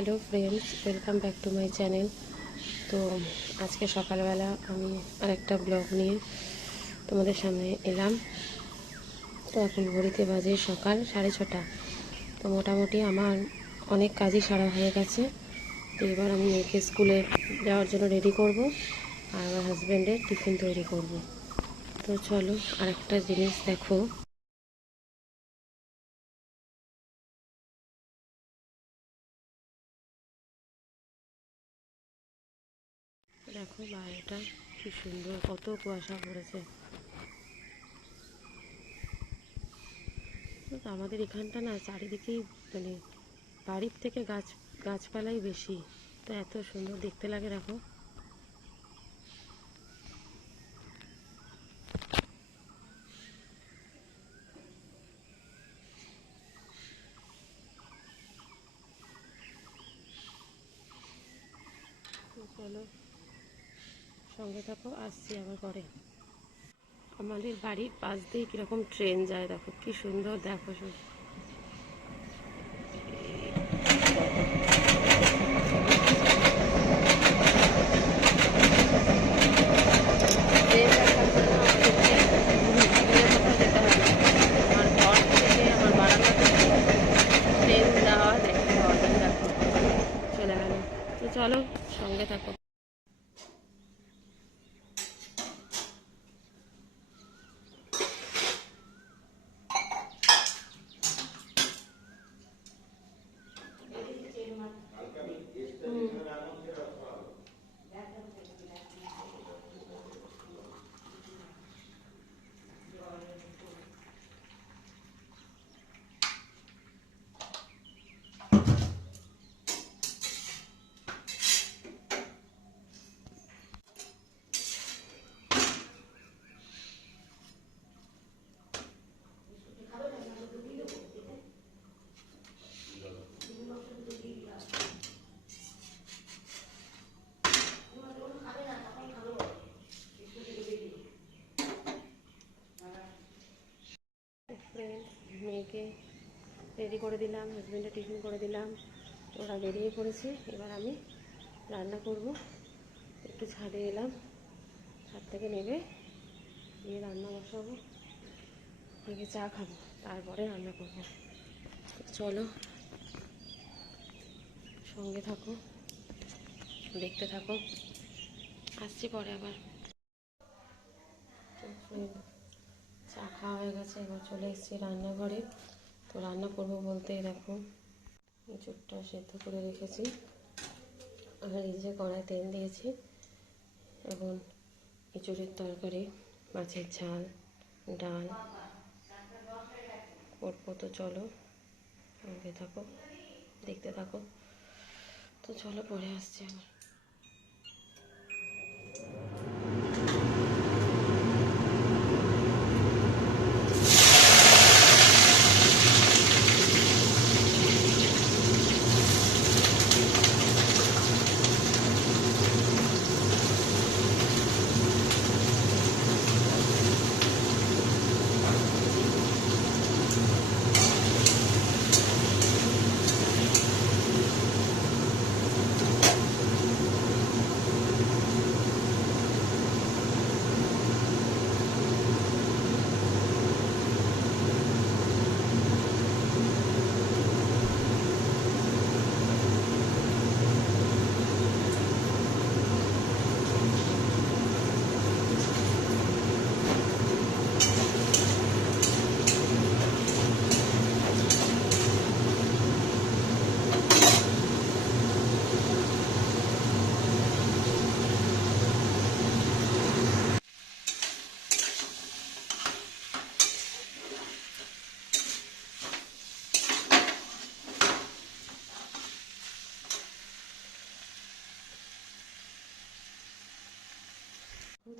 Hello friends welcome back to my channel তো আজকে সকালবেলা আমি আরেকটা ব্লগ নিয়ে তোমাদের সামনে এলাম। তো এখন ঘড়িতে বাজে সকাল সাড়ে ছটা। তো মোটামুটি আমার অনেক কাজই সারা হয়ে গেছে। তো এবার আমি মেয়েকে স্কুলে যাওয়ার জন্য রেডি করব আর আমার হাজব্যান্ডের টিফিন তৈরি করব। তো চলো আরেকটা জিনিস দেখো। দেখো বাইরেটা কি সুন্দর, কত কুয়াশা পড়েছে। আমাদের এখানটা না চারিদিকেই মানে বাড়ির থেকে গাছ, গাছপালাই বেশি। তো এত সুন্দর দেখতে লাগে, দেখো। চলো। সঙ্গে থাকো, আসছি আবার পরে। আমাদের বাড়ির পাশ দিয়ে কীরকম ট্রেন যায় দেখো, কি সুন্দর দেখো শুধু ট্রেন দেখার জন্য আমাদেরকে দূরে কোথাও যেতে হবে না। আমার ঘর থেকে আমার বারান্দা থেকে ট্রেন যাওয়া দেখতে পাওয়া যায় দেখো চলে গেল তো চলো সঙ্গে থাকো ফ্রেন্ড মেয়েকে রেডি করে দিলাম হাজব্যান্ডে টিফিন করে দিলাম। ওরা বেরিয়ে পড়েছে। এবার আমি রান্না করব। একটু ছাদে এলাম। ছাদ থেকে নেবে দিয়ে রান্না বসাবো। আগে চা খাব। তারপরে রান্না করব। চলো, সঙ্গে থাকো, দেখতে থাকো। আসছি পরে আবার। চা খাওয়া হয়ে গেছে, এবার চলে এসেছি রান্নাঘরে। তো রান্না করব বলতে দেখো ইঁচুরটা সেদ্ধ করে রেখেছি। আর এই যে কড়াই তেল দিয়েছি, এখন ইঁচুরের তরকারি, মাছের ঝাল, ডাল। করব তো চলো সঙ্গে থাকো, দেখতে থাকো। তো চলো, পরে আসছি আবার।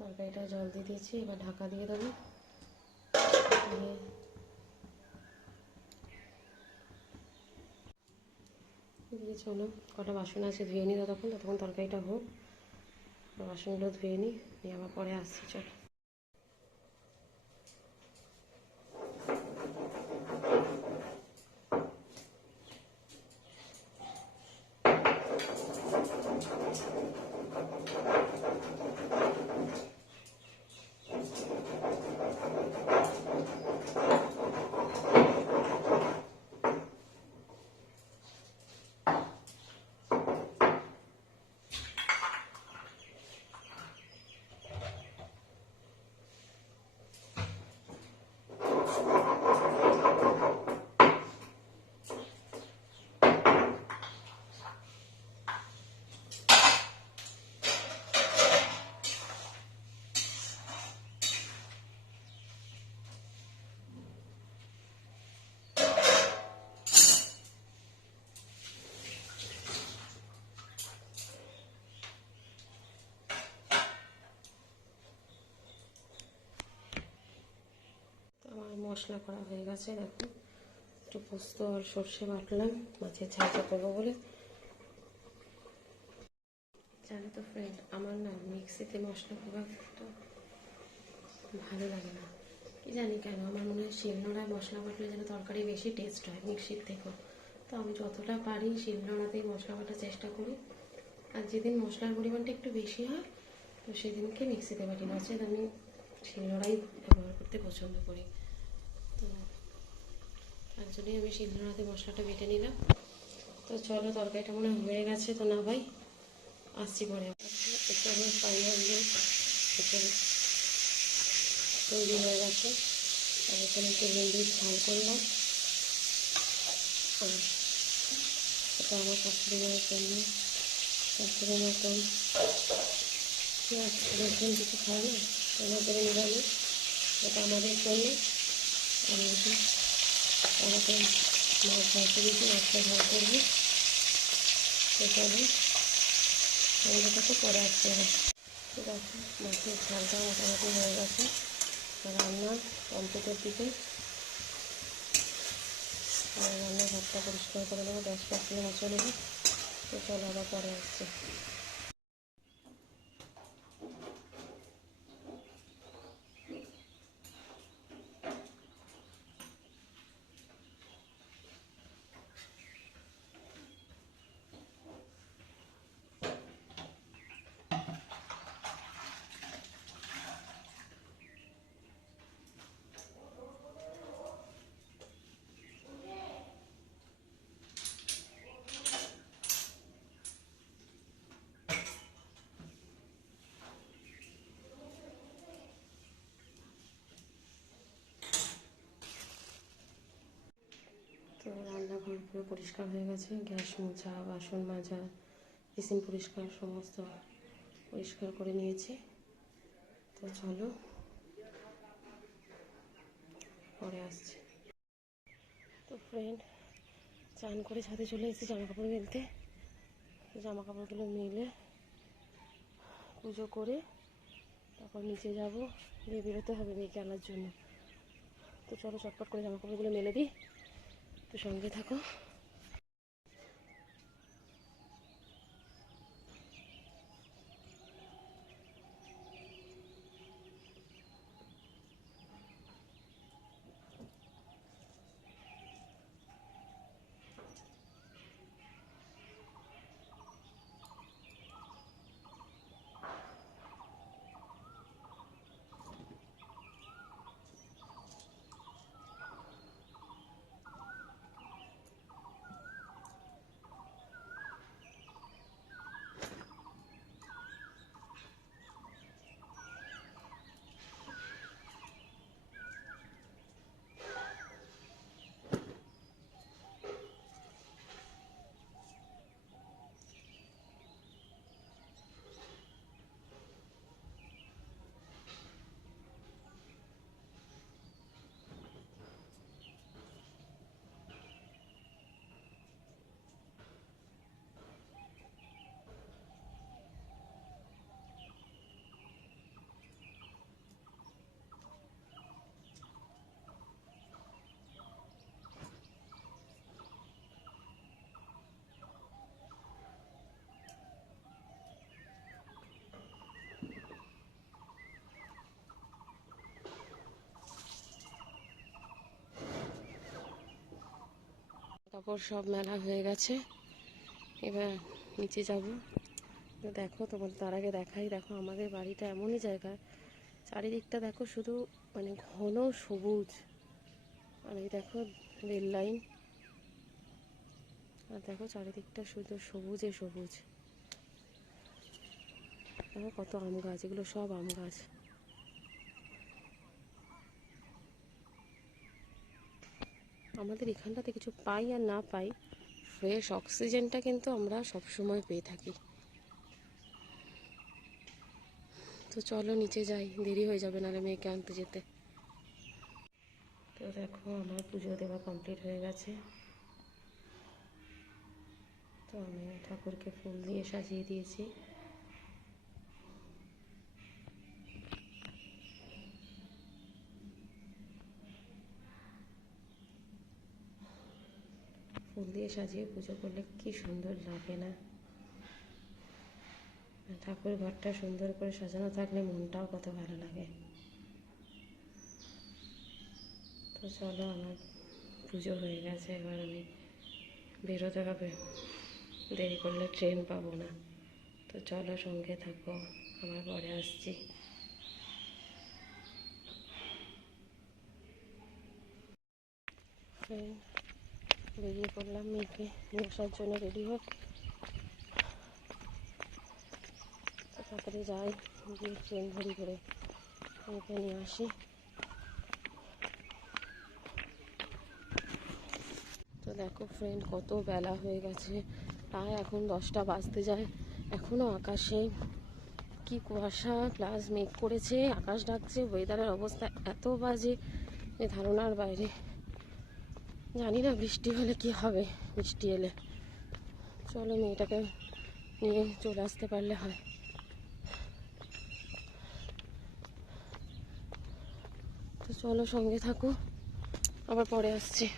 তরকারিটা জল দিয়ে দিয়েছি, এবার ঢাকা দিয়ে দেবো। দিয়ে চলো, কটা বাসন আছে ধুয়ে নিই ততক্ষণ ততক্ষণ তরকারিটা হোক। বাসনগুলো ধুয়ে নিই নিয়ে আবার পরে আসছি, চলো তো আমার মশলা করা হয়ে গেছে, দেখো। একটু পোস্ত আর সর্ষে বাটলাম, মাছের ঝালটা করব বলে। জানো তো ফ্রেন্ড আমার না মিক্সিতে মশলা একটা ভালো লাগে না। কি জানি কেন, আমার মনে হয় শিলনোড়ায় মশলা বাটলে যেন তরকারি বেশি টেস্ট হয় মিক্সির থেকেও। তো আমি যতটা পারি শিলনোড়াতেই মশলা বাটার চেষ্টা করি। আর যেদিন মশলার পরিমাণটা একটু বেশি হয়, তো সেদিনকে মিক্সিতে বাটি। নচেত আমি শিলনোড়াই ব্যবহার করতে পছন্দ করি। তার জন্যই আমি শিলনোড়াতে মশলাটা বেটে নিলাম। তো চলো তরকারিটা মনে হয় গেছে তো না ভাই? আসছি পরে এটা আমার ফাইনাল এখানে তৈরি হয়ে গেছে। আর এখানে একটু ভেন্ডি ঝাল করলাম। আর এটা আমার শাশুড়ি মায়ের জন্য। শাশুড়ি মতন। রসুন কিছু খায় না জন্য নিরামিষ। এটা আমাদের জন্য। আমি আমাকে মাছ ভাজতে দিয়েছি মাছটা ঝাল পরে আসতে হবে। ঠিক আছে, মাছের ঝালটা মোটামুটি হয়ে গেছে। রান্না কমপ্লিটের দিকে। রান্নার ঘরটা পরিষ্কার করে নেব গ্যাস পাশিয়ে মুছে নেব তো চলো আবার পরে আসছে। তো রান্নাঘর পুরো পরিষ্কার হয়ে গেছে। গ্যাস মোছা, বাসন মাজা কিচেন পরিষ্কার সমস্ত পরিষ্কার করে নিয়েছি। তো চলো, পরে আসছি। তো ফ্রেন্ড চান করে ছাদে চলে এসেছি জামা কাপড় মেলতে। জামা কাপড়গুলো মেলে পুজো করে তারপর নিচে যাব। দিয়ে বেরোতে হবে মেয়েকে আনার জন্য। তো চলো চটপট করে জামা কাপড়গুলো মেলে দিই। তো সঙ্গে থাকো। কাপড় সব মেলা হয়ে গেছে। এবার নিচে যাব। দেখো তোমার তার আগে দেখাই। দেখো, আমাদের বাড়িটা এমনই জায়গা। চারিদিকটা দেখো শুধু মানে ঘন সবুজ। আর এই দেখো, রেল লাইন। আর দেখো, চারিদিকটা শুধু সবুজে সবুজ। দেখো কত আম গাছ, এগুলো সব আম গাছ। আমাদের এখানটাতে কিছু পাই আর না পাই ফ্রেশ অক্সিজেনটা কিন্তু আমরা সব সময় পেয়ে থাকি। তো চলো নিচে যাই, দেরি হয়ে যাবে নাহলে মেয়েকে আনতে যেতে। তো দেখো, আমার পুজো দেওয়া কমপ্লিট হয়ে গেছে। তো আমি ঠাকুরকে ফুল দিয়ে সাজিয়ে দিয়েছি। ফুল দিয়ে সাজিয়ে পুজো করলে কি সুন্দর লাগে না? ঠাকুর ঘরটা সুন্দর করে সাজানো থাকলে মনটাও কত ভালো লাগে। তো চলো আমার পুজো হয়ে গেছে, এবার আমি বেরোতে হবে। দেরি করলে ট্রেন পাবো না। তো চলো সঙ্গে থাকো আমার পরে আসছি। ট্রেন বেরিয়ে পড়লাম নিয়ে আসার জন্য রেডি হোক তাড়াতাড়ি যাই, গিয়ে ট্রেন ধরি করে মেয়েকে নিয়ে আসি। তো দেখো ফ্রেন্ড কত বেলা হয়ে গেছে। প্রায় এখন দশটা বাজতে যায়। এখনও আকাশে কি কুয়াশা প্লাস মেঘ করেছে, আকাশ ডাকছে ওয়েদারের অবস্থা এত বাজে যে ধারণার বাইরে। জানি না, বৃষ্টি হলে কি হবে? বৃষ্টি এলে। চলো মেয়েটাকে নিয়ে চলে আসতে পারলে হয়। তো চলো সঙ্গে থাকো। আবার পরে আসছি।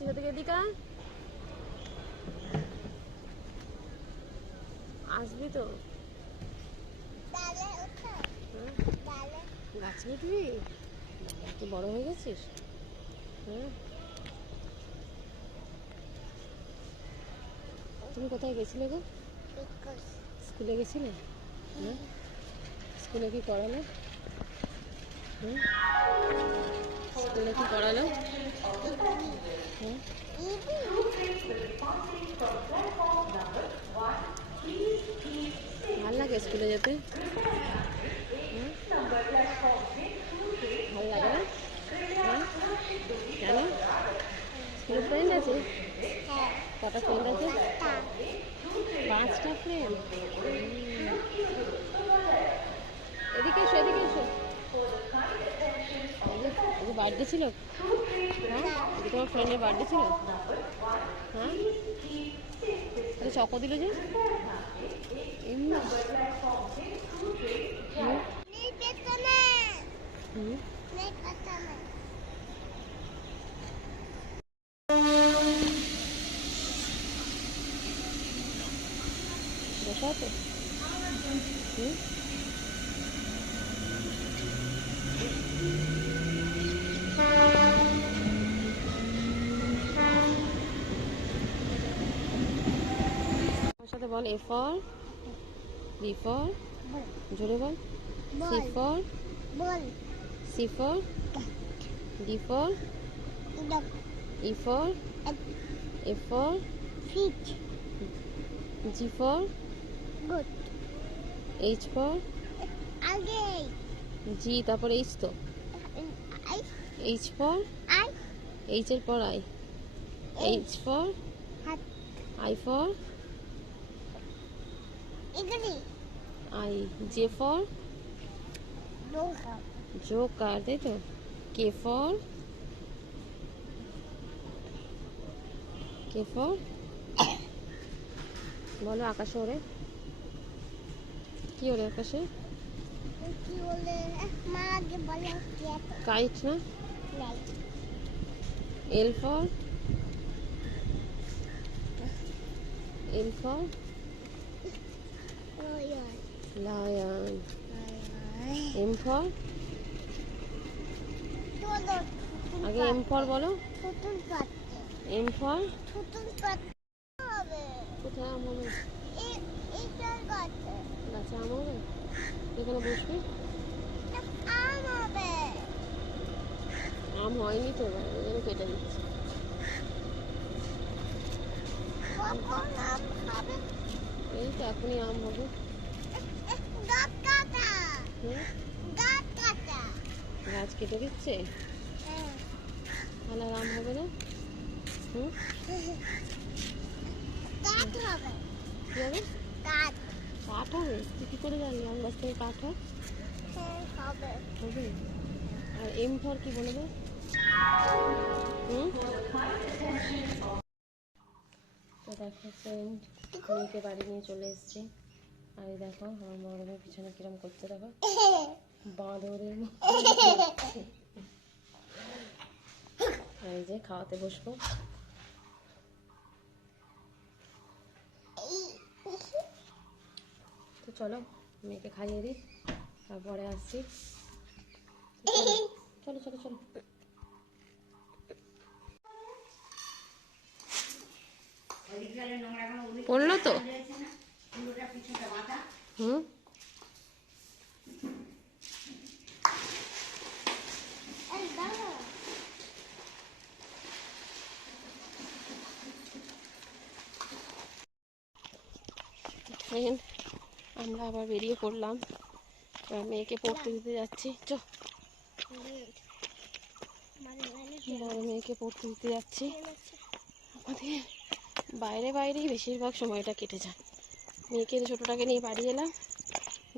আয়। আসবি তো? গাছে উঠবি তুই বড় হয়ে গেছিস হ্যাঁ তুমি কোথায় গেছিলে গো স্কুলে গেছিলে হ্যাঁ স্কুলে কি করালো হুম স্কুলে কি করালো হুম ভালো লাগে স্কুলে যেতে? ভালো লাগে না? কেন স্কুলে ফ্রেন্ড আছে? কটা ফ্রেন্ড আছে? পাঁচটা ফ্রেন্ড এদিকে এসো এদিকে এসো। বার্থডে ছিল। তোমার ফ্রেন্ডের বার্থডে ছিল। হ্যাঁ? চকো দিল যে? বসা আছে? হুম আমার সাথে বল এ ফর বি ফর জোরে বল C for ball C for D for E for A for fit G for good H for আগে জি তারপর এইচ তো এইচ ফর আই এইচ এর পর I H for I for এগুলি I, J for? Joker, তাই তো? K for? K for? বলো আকাশে ওরে। কি ওরে আকাশে? কাইট না? L for L for lion M আগে ফর বলো। হবে কোথায় আম হবে? গাছে গাছে আম হবে? এখানে বসবি? আম হবে আম হয়নি তো এবার ওই জন্য কেটে দিচ্ছি। এই তো এখনই আম হবে গাছ কাটা হুম গাছ কাটা গাছ কেটে দিচ্ছে? হ্যাঁ তাহলে আর আম হবে না? হুম? কি হবে? কাঠ। হবে? তুই কি করে জানলি? আম গাছ থেকে কাঠ হয়? হবে। আর এম ফর কি বলে দে হুম? তো দেখো ফ্রেন্ড মেয়েকে বাড়ি নিয়ে চলে এসেছি। আর দেখো আমার মেয়ে পিছনে কিরম করছে দেখো। বাঁদরের এই যে খাওয়াতে বসবো। তো চলো মেয়েকে খাইয়ে দিই। তারপরে আসছি। চলো চলো চলো। পড়ল তো হুম এই দাঁড়া ফ্রেন্ড আমরা আবার বেরিয়ে পড়লাম। এবার মেয়েকে পড়তে দিতে যাচ্ছি। চ। বড় মেয়েকে পড়তে দিতে যাচ্ছি। আমাদের বাইরে বাইরেই বেশিরভাগ সময়টা কেটে যায়। মেয়েকে ছোটোটাকে নিয়ে বাড়ি এলাম,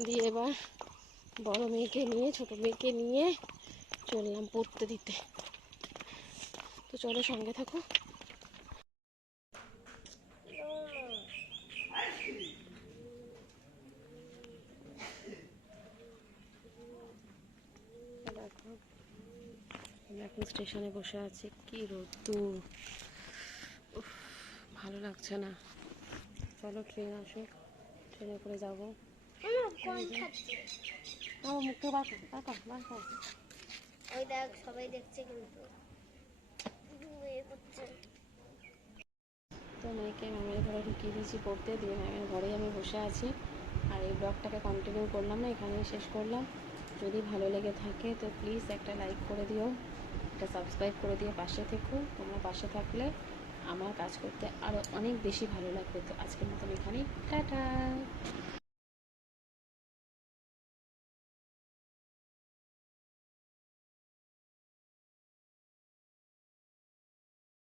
দিয়ে এবার বড় মেয়েকে নিয়ে, ছোট মেয়েকে নিয়ে চললাম পড়তে দিতে। তো চলো সঙ্গে থাকো দেখো আমরা এখন স্টেশনে বসে আছি। কি রোদ্দুর উফ, ভালো লাগছে না। চলো ট্রেন আসুক ট্রেনে করে যাব। আমার মুখে বাঁকা বাঁকা বাঁকা ওই দেখ সবাই দেখছে কিন্তু। তো মেয়েকে ম্যামের ঘরে ঢুকিয়ে দিয়েছি পড়তে। দিয়ে ম্যামের ঘরেই আমি বসে আছি। আর এই ব্লগটাকে কন্টিনিউ করলাম না এখানেই শেষ করলাম। যদি ভালো লেগে থাকে তো প্লিজ একটা লাইক করে দিও। একটা সাবস্ক্রাইব করে দিয়ে পাশে থেকো। তোমরা পাশে থাকলে আমার কাজ করতে আরও অনেক বেশি ভালো লাগবে। তো আজকের মতন এখানেই। টাটা!